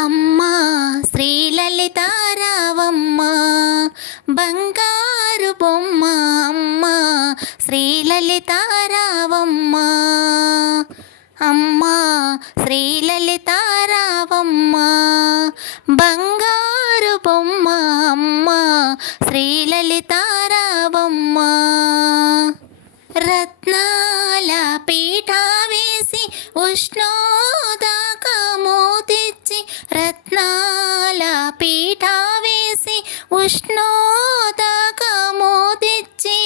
అమ్మా శ్రీలలితారావమ్మ బంగారు బొమ్మ అమ్మా శ్రీలలితారావమ్మ అమ్మా శ్రీలలితారావమ్మ బంగారు బొమ్మ అమ్మా శ్రీలలితారావమ్మ రత్నాల పీఠ వేసి ఉష్ణోదకము తెచ్చి రత్నాల పీఠ వేసి ఉష్ణోదకము తెచ్చి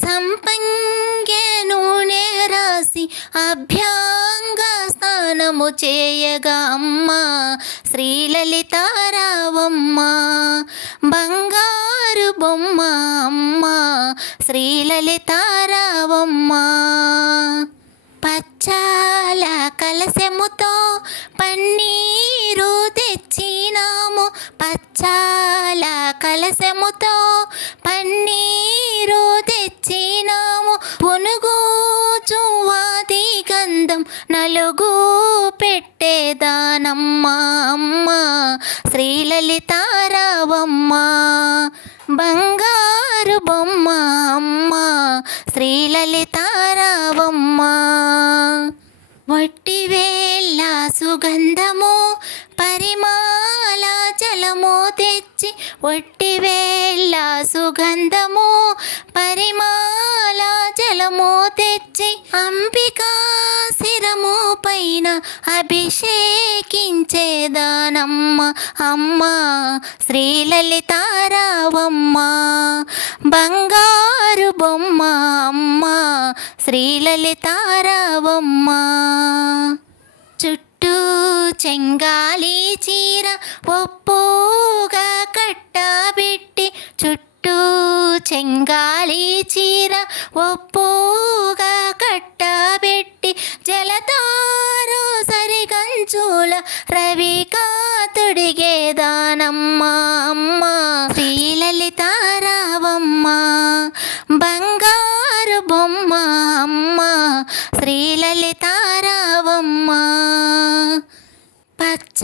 సంపంగ నూనె రాసి అభ్యంగ స్నానము చేయగా అమ్మ శ్రీలలితారావమ్మ బంగారు బొమ్మ అమ్మ శ్రీలలితారావమ్మ పచ్చాల కలశముతో పన్నీరు తెచ్చినాము పచ్చాల కలశముతో పన్నీరు తెచ్చినాము పునుగు చువాది గంధం నలుగు పెట్టేదానమ్మ అమ్మ శ్రీలలితారావమ్మ బంగారు బొమ్మ అమ్మ శ్రీలలితారావమ్మ వట్టివేళ్ళ సుగంధము పరిమాల జలము తెచ్చి వట్టివేళ్ళ సుగంధము పరిమాల జలము తెచ్చి అంబికా శిరము పైన అభిషేకించేదానమ్మ అమ్మ శ్రీలలితారావమ్మ బంగారు బొమ్మ అమ్మ శ్రీలలితారావమ్మ చుట్టూ చెంగాలి చీర ఒప్పుగా కట్టబెట్టి చుట్టూ చెంగాలి చీర ఒప్పుగా కట్టబెట్టి జలతారు సరిగంచుల రవికాతుడిగేదానమ్మ అమ్మ శ్రీలలితారావమ్మ బంగారు బొమ్మ అమ్మ శ్రీలలితారావమ్మ పచ్చ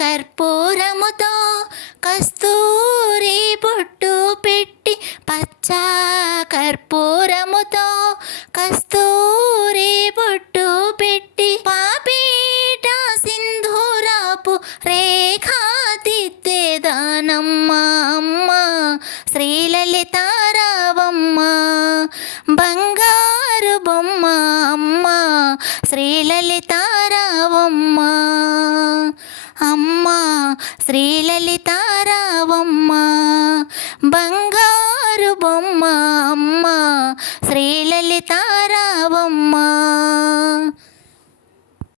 కర్పూరముతో కస్తూరి బొట్టు పెట్టి పచ్చ కర్పూరముతో కస్తూరి బొట్టు పెట్టి పాపీట సింధూరాపు రేఖా దిద్దేదానమ్మ అమ్మ శ్రీలలితారావమ్మ బంగారు బొమ్మ అమ్మ శ్రీలలితారావమ్మ అమ్మ శ్రీలలితారావమ్మ బంగారు బొమ్మ అమ్మ శ్రీలలితారావమ్మ